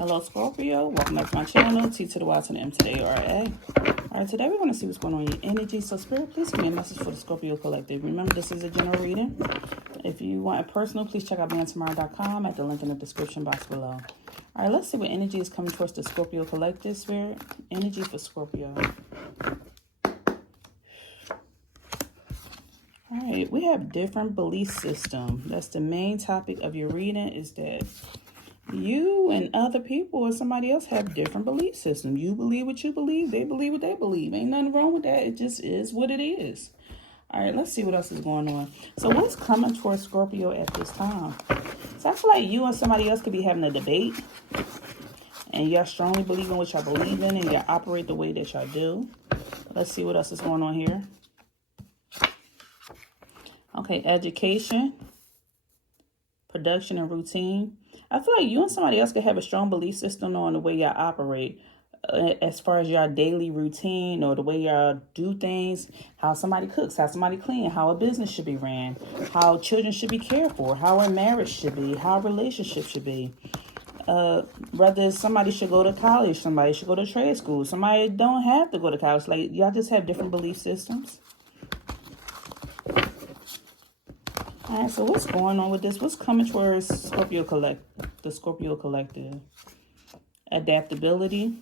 Hello, Scorpio. Welcome back to my channel. T to the Y to the M to the A-R-A. All right, today we're going to see what's going on in your energy. So, Spirit, please give me a message for the Scorpio Collective. Remember, this is a general reading. If you want a personal, please check out Tymara.com at the link in the description box below. All right, let's see what energy is coming towards the Scorpio Collective, Spirit. Energy for Scorpio. All right, we have different belief system. That's the main topic of your reading, is that you and other people or somebody else have different belief systems. You believe what you believe. They believe what they believe. Ain't nothing wrong with that. It just is what it is. All right, let's see what else is going on. So what's coming towards Scorpio at this time? So I feel like you and somebody else could be having a debate. And y'all strongly believe in what y'all believe in. And y'all operate the way that y'all do. Let's see what else is going on here. Okay, education, production, and routine. I feel like you and somebody else could have a strong belief system on the way y'all operate as far as your daily routine or the way y'all do things, how somebody cooks, how somebody cleans, how a business should be ran, how children should be cared for, how a marriage should be, how a relationship should be. Whether somebody should go to college, somebody should go to trade school, somebody don't have to go to college. Like, y'all just have different belief systems. All right, so what's going on with this? What's coming towards the Scorpio Collective? Adaptability.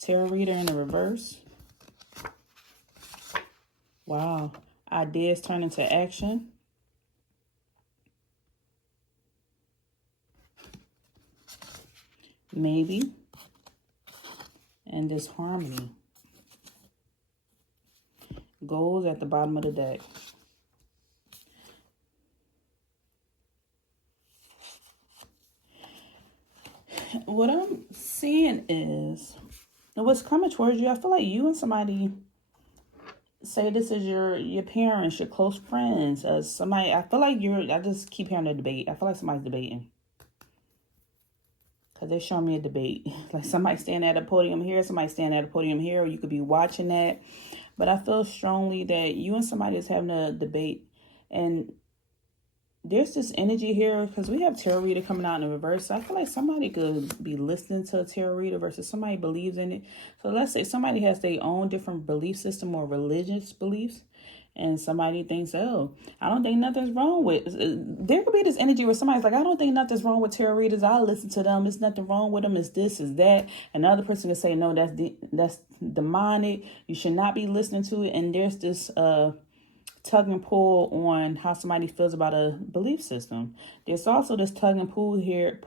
Tarot reader in the reverse. Wow. Ideas turn into action. Maybe. And disharmony. Goals at the bottom of the deck. What I'm seeing is, what's coming towards you, I feel like you and somebody, say this is your parents, your close friends, somebody, I feel like I just keep hearing a debate. I feel like somebody's debating. Because they're showing me a debate. Like somebody standing at a podium here, somebody standing at a podium here, or you could be watching that. But I feel strongly that you and somebody is having a debate. And there's this energy here, because we have tarot reader coming out in the reverse. So I feel like somebody could be listening to a tarot reader versus somebody believes in it. So let's say somebody has their own different belief system or religious beliefs. And somebody thinks, oh, I don't think nothing's wrong with... There could be this energy where somebody's like, I don't think nothing's wrong with tarot readers. I'll listen to them. There's nothing wrong with them. It's this, it's that. Another person can say, no, that's demonic. You should not be listening to it. And there's this tug and pull on how somebody feels about a belief system. There's also this tug and pull here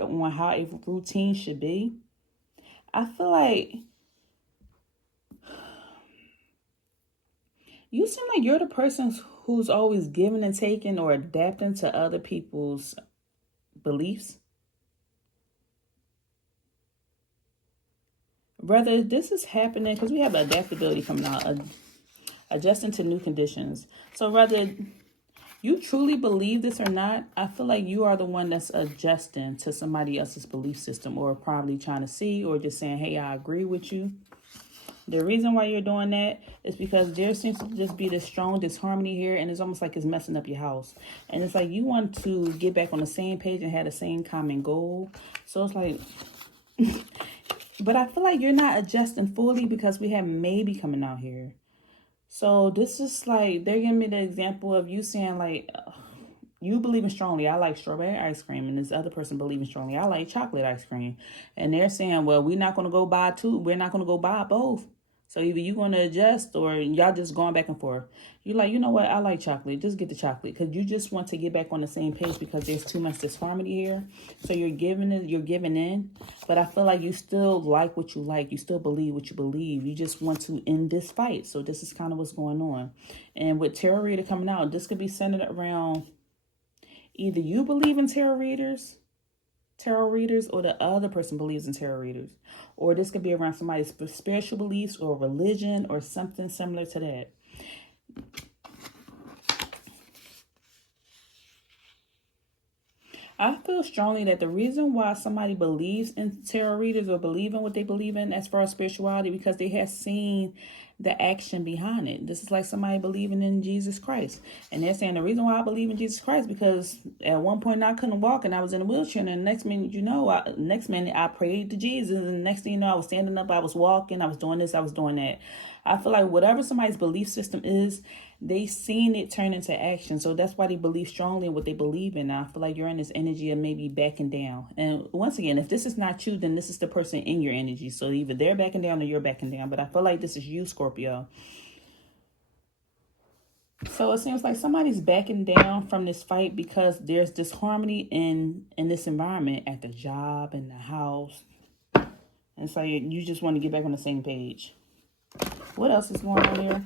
on how a routine should be. I feel like you seem like you're the person who's always giving and taking or adapting to other people's beliefs. Whether this is happening, because we have adaptability coming out, adjusting to new conditions. So whether you truly believe this or not, I feel like you are the one that's adjusting to somebody else's belief system, or probably trying to see, or just saying, hey, I agree with you. The reason why you're doing that is because there seems to just be this strong disharmony here, and it's almost like it's messing up your house. And it's like you want to get back on the same page and have the same common goal. So it's like, but I feel like you're not adjusting fully, because we have maybe coming out here. So this is like, they're giving me the example of you saying like, you believing strongly, I like strawberry ice cream, and this other person believing strongly, I like chocolate ice cream. And they're saying, well, we're not going to go buy two. We're not going to go buy both. So either you're going to adjust, or y'all just going back and forth. You're like, you know what? I like chocolate. Just get the chocolate, because you just want to get back on the same page, because there's too much disharmony here. So you're giving in. But I feel like you still like what you like. You still believe what you believe. You just want to end this fight. So this is kind of what's going on. And with tarot reader coming out, this could be centered around either you believe in tarot readers, or the other person believes in tarot readers. Or this could be around somebody's spiritual beliefs or religion or something similar to that. I feel strongly that the reason why somebody believes in tarot readers or believe in what they believe in as far as spirituality, because they have seen the action behind it. This is like somebody believing in Jesus Christ. And they're saying the reason why I believe in Jesus Christ because at one point I couldn't walk and I was in a wheelchair. And the next minute, next minute I prayed to Jesus. And the next thing you know, I was standing up, I was walking, I was doing this, I was doing that. I feel like whatever somebody's belief system is, they seen it turn into action. So that's why they believe strongly in what they believe in. Now, I feel like you're in this energy of maybe backing down. And once again, if this is not you, then this is the person in your energy. So either they're backing down or you're backing down. But I feel like this is you, Scorpio. So it seems like somebody's backing down from this fight because there's disharmony in this environment at the job, in the house. And so you just want to get back on the same page. What else is going on here?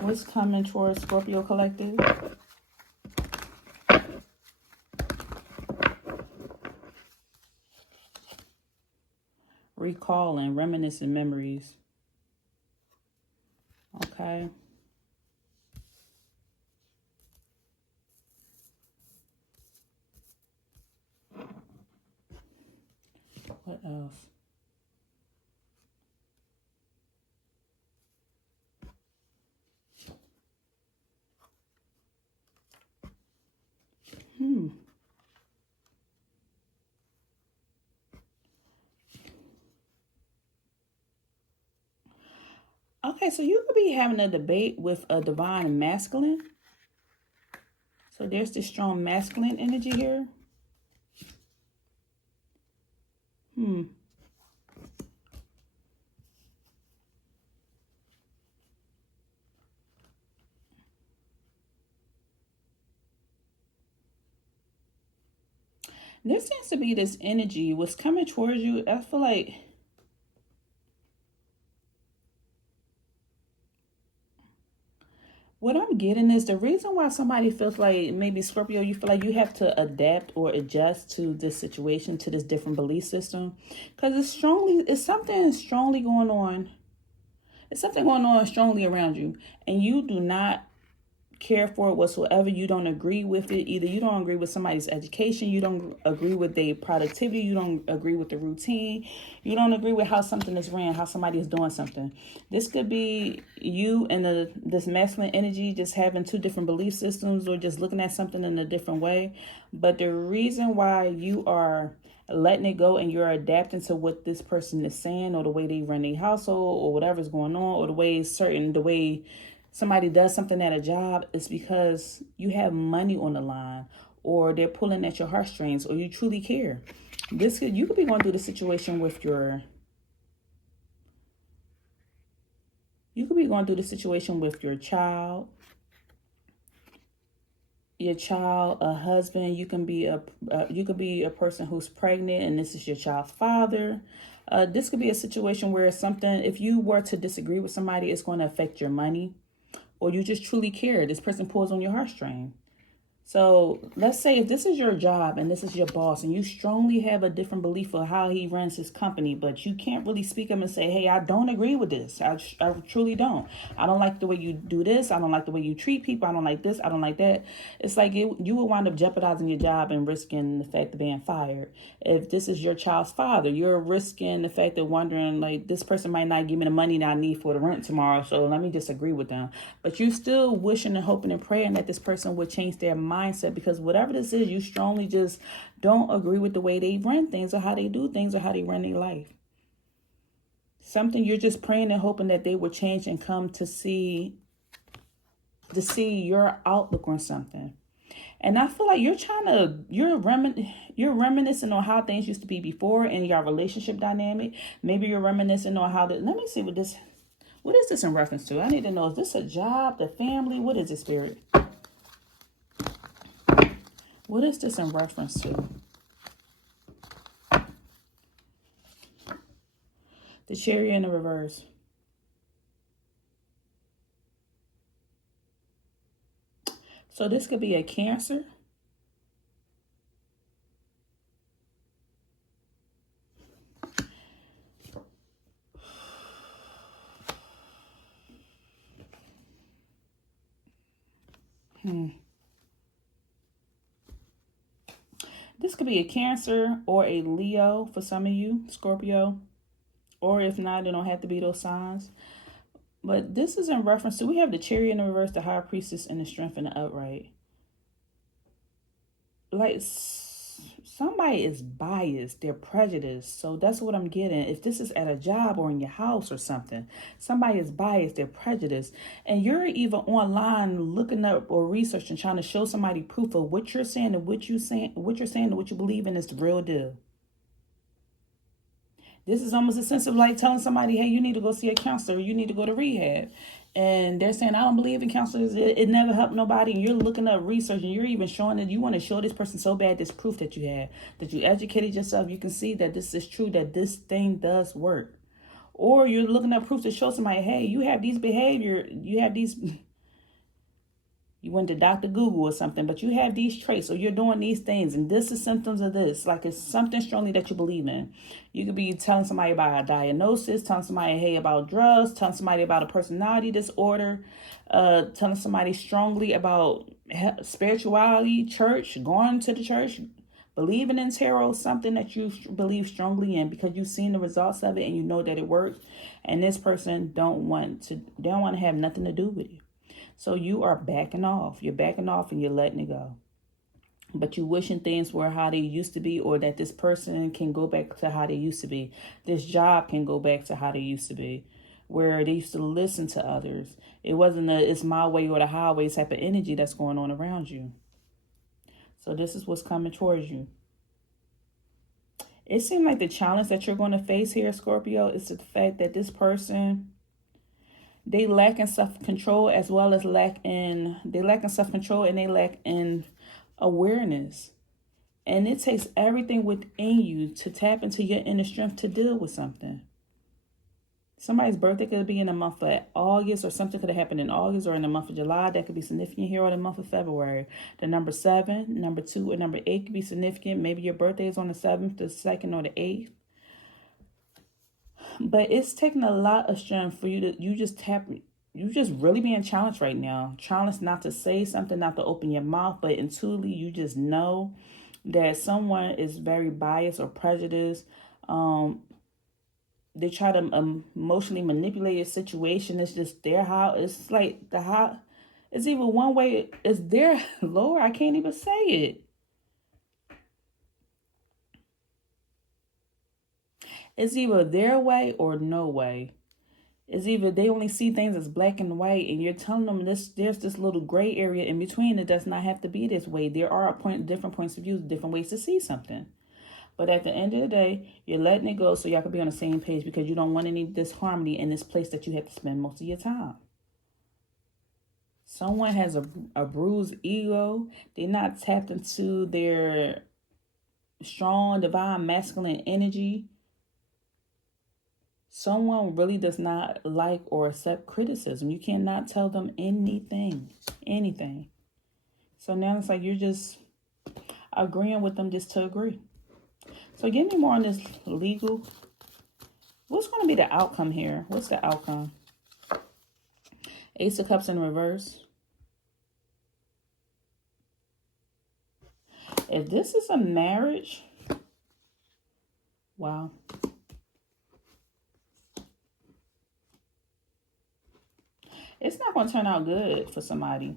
What's coming towards Scorpio Collective? Recalling, reminiscing memories. Okay. What else? Okay, so you could be having a debate with a divine masculine. So there's this strong masculine energy here. There seems to be this energy. What's coming towards you, I feel like what I'm getting is the reason why somebody feels like maybe Scorpio, you feel like you have to adapt or adjust to this situation, to this different belief system. Because it's something strongly going on. It's something going on strongly around you. And you do not care for it whatsoever. You don't agree with it. Either you don't agree with somebody's education, you don't agree with their productivity, you don't agree with the routine, you don't agree with how something is ran, how somebody is doing something. This could be you and this masculine energy just having two different belief systems or just looking at something in a different way. But the reason why you are letting it go and you're adapting to what this person is saying or the way they run their household or whatever's going on or the way somebody does something at a job is because you have money on the line or they're pulling at your heartstrings or you truly care. You could be going through the situation with your child, a husband. You could be a person who's pregnant and this is your child's father. This could be a situation where if you were to disagree with somebody, it's going to affect your money. Or you just truly care. This person pulls on your heartstring. So let's say if this is your job and this is your boss and you strongly have a different belief of how he runs his company, but you can't really speak up and say, hey, I don't agree with this. I truly don't. I don't like the way you do this. I don't like the way you treat people. I don't like this. I don't like that. It's like you would wind up jeopardizing your job and risking the fact of being fired. If this is your child's father, you're risking the fact of wondering, like, this person might not give me the money that I need for the rent tomorrow, so let me disagree with them. But you still wishing and hoping and praying that this person would change their mindset, because whatever this is, you strongly just don't agree with the way they run things or how they do things or how they run their life. Something you're just praying and hoping that they will change and come to see your outlook on something. And I feel like you're reminiscing on how things used to be before in your relationship dynamic. Maybe you're reminiscing on let me see what is this in reference to? I need to know, is this a job, the family? What is it, Spirit? What is this in reference to? The Chariot in the reverse. So this could be a Cancer. This could be a Cancer or a Leo for some of you, Scorpio. Or if not, it don't have to be those signs. But this is in reference to, we have the Chariot in the reverse, the High Priestess, and the Strength in the upright. Like, somebody is biased, they're prejudiced. So that's what I'm getting. If this is at a job or in your house or something, somebody is biased, they're prejudiced, and you're either online looking up or researching, trying to show somebody proof of what you're saying and what you're saying and what you believe in is the real deal. This is almost a sense of like telling somebody, hey, you need to go see a counselor, you need to go to rehab. And they're saying, I don't believe in counselors. It never helped nobody. And you're looking up research and you're even showing that you want to show this person so bad this proof that you have, that you educated yourself. You can see that this is true, that this thing does work. Or you're looking up proof to show somebody, hey, you have these behavior, you have these... You went to Dr. Google or something, but you have these traits, or you're doing these things, and this is symptoms of this. Like, it's something strongly that you believe in. You could be telling somebody about a diagnosis, telling somebody, hey, about drugs, telling somebody about a personality disorder, telling somebody strongly about spirituality, church, going to the church, believing in tarot, something that you believe strongly in because you've seen the results of it and you know that it works. And this person don't want to have nothing to do with you. So you are backing off. You're backing off and you're letting it go. But you wishing things were how they used to be, or that this person can go back to how they used to be. This job can go back to how they used to be, where they used to listen to others. It wasn't it's my way or the highway type of energy that's going on around you. So this is what's coming towards you. It seems like the challenge that you're going to face here, Scorpio, is the fact that this person... they lack in self-control, as well as they lack in self-control and they lack in awareness. And it takes everything within you to tap into your inner strength to deal with something. Somebody's birthday could be in the month of August, or something could have happened in August or in the month of July. That could be significant here, or the month of February. The number 7, number 2, or number 8 could be significant. Maybe your birthday is on the 7th, the 2nd, or the 8th. But it's taking a lot of strength for you to, you just really being challenged right now. Challenged not to say something, not to open your mouth, but intuitively you just know that someone is very biased or prejudiced. They try to emotionally manipulate a situation. It's just their how. It's like the how. It's even one way. It's their Lord. I can't even say it. It's either their way or no way. It's either they only see things as black and white, and you're telling them there's this little gray area in between. It does not have to be this way. There are different points of view, different ways to see something. But at the end of the day, you're letting it go so y'all can be on the same page, because you don't want any disharmony in this place that you have to spend most of your time. Someone has a bruised ego. They're not tapped into their strong, divine, masculine energy. Someone really does not like or accept criticism. You cannot tell them anything. So now it's like you're just agreeing with them just to agree. So give me more on this legal. What's going to be the outcome here? What's the outcome? Ace of Cups in reverse. If this is a marriage, wow. It's not going to turn out good for somebody.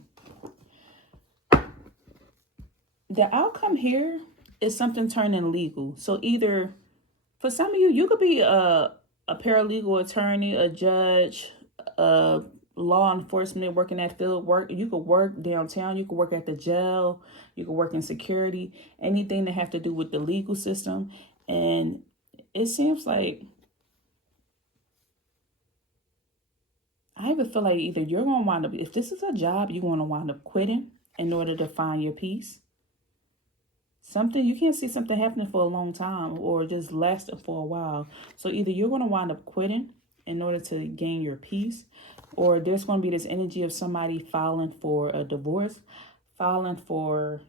The outcome here is something turning legal. So either, for some of you, you could be a paralegal attorney, a judge, a law enforcement, working at field work. You could work downtown. You could work at the jail. You could work in security. Anything that have to do with the legal system. And it seems like, I even feel like either you're going to wind up, if this is a job, you're going to wind up quitting in order to find your peace. Something, you can't see something happening for a long time or just lasting for a while. So either you're going to wind up quitting in order to gain your peace, or there's going to be this energy of somebody filing for a divorce, filing for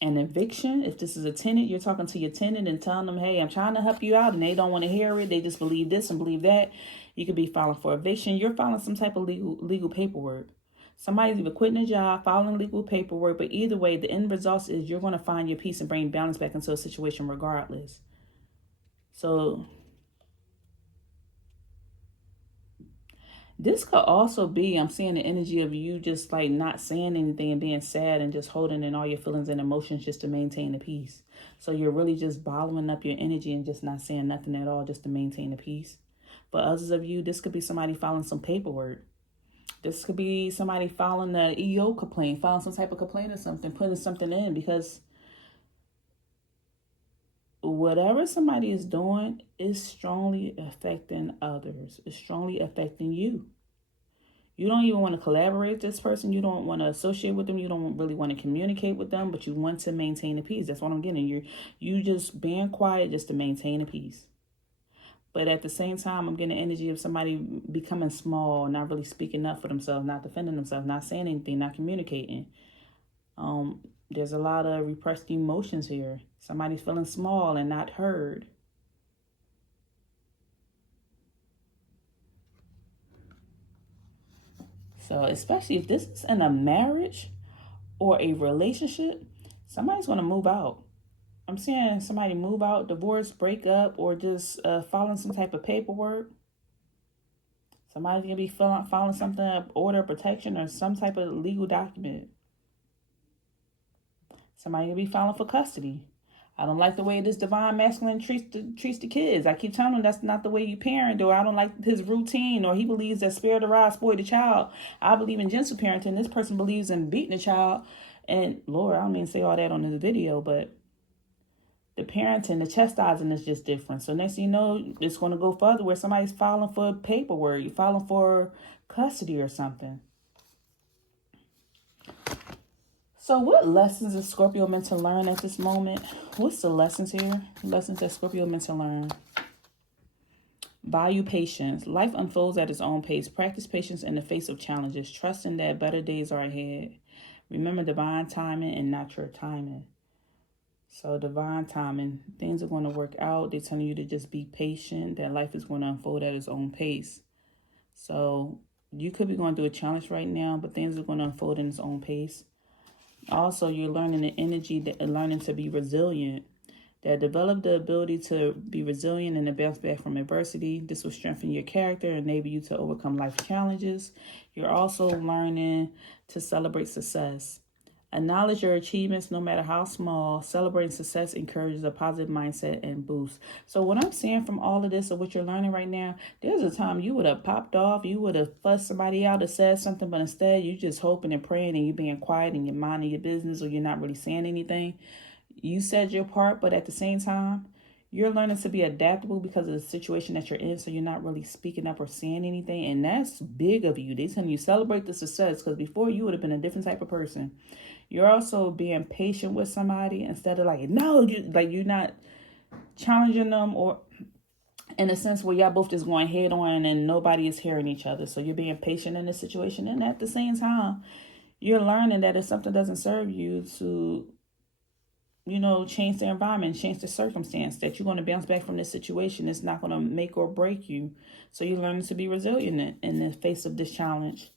an eviction. If this is a tenant, you're talking to your tenant and telling them, hey, I'm trying to help you out, and they don't want to hear it. They just believe this and believe that. You could be filing for eviction. You're filing some type of legal paperwork. Somebody's either quitting a job, filing legal paperwork, but either way, the end result is you're going to find your peace and bring balance back into a situation regardless. So This could also be, I'm seeing the energy of you just like not saying anything and being sad and just holding in all your feelings and emotions just to maintain the peace. So you're really just bottling up your energy and just not saying nothing at all just to maintain the peace. For others of you, this could be somebody filing some paperwork. This could be somebody filing the EO complaint, filing some type of complaint or something, putting something in, because whatever somebody is doing is strongly affecting others. It's strongly affecting you. You don't even want to collaborate with this person. You don't want to associate with them. You don't really want to communicate with them, but you want to maintain the peace. That's what I'm getting. You just being quiet just to maintain a peace. But at the same time, I'm getting the energy of somebody becoming small, not really speaking up for themselves, not defending themselves, not saying anything, not communicating. There's a lot of repressed emotions here. Somebody's feeling small and not heard. So especially if this is in a marriage or a relationship, somebody's going to move out. I'm seeing somebody move out, divorce, break up, or just filing some type of paperwork. Somebody's going to be filing something, order of protection or some type of legal document. Somebody's going to be filing for custody. I don't like the way this divine masculine treats the kids. I keep telling him that's not the way you parent, or I don't like his routine, or he believes that spare the rod, spoil the child. I believe in gentle parenting. This person believes in beating the child. And Lord, I don't mean to say all that on this video, but the parenting, the chastising is just different. So next thing you know, it's going to go further where somebody's filing for paperwork, you're filing for custody or something. So what lessons is Scorpio meant to learn at this moment? What's the lessons here? Lessons that Scorpio meant to learn. Value patience. Life unfolds at its own pace. Practice patience in the face of challenges. Trusting that better days are ahead. Remember divine timing and not your timing. So divine timing. Things are going to work out. They're telling you to just be patient. That life is going to unfold at its own pace. So you could be going through a challenge right now, but things are going to unfold in its own pace. Also, you're learning the energy, learning to be resilient. That develop the ability to be resilient and to bounce back from adversity. This will strengthen your character and enable you to overcome life challenges. You're also learning to celebrate success. Acknowledge your achievements, no matter how small. Celebrating success encourages a positive mindset and boost. So what I'm seeing from all of this, or what you're learning right now, there's a time you would have popped off, you would have fussed somebody out or said something, but instead you just hoping and praying and you being quiet and you're minding your business, or you're not really saying anything. You said your part, but at the same time, you're learning to be adaptable because of the situation that you're in, so you're not really speaking up or saying anything, and that's big of you. They telling you celebrate the success, because before you would have been a different type of person. You're also being patient with somebody instead of you're not challenging them, or in a sense where y'all both just going head on and nobody is hearing each other. So you're being patient in this situation, and at the same time, you're learning that if something doesn't serve you, to change the environment, change the circumstance, that you're going to bounce back from this situation. It's not going to make or break you. So you're learning to be resilient in the face of this challenge.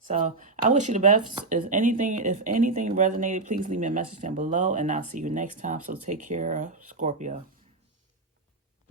So I wish you the best. If anything resonated, please leave me a message down below, and I'll see you next time. So take care, Scorpio.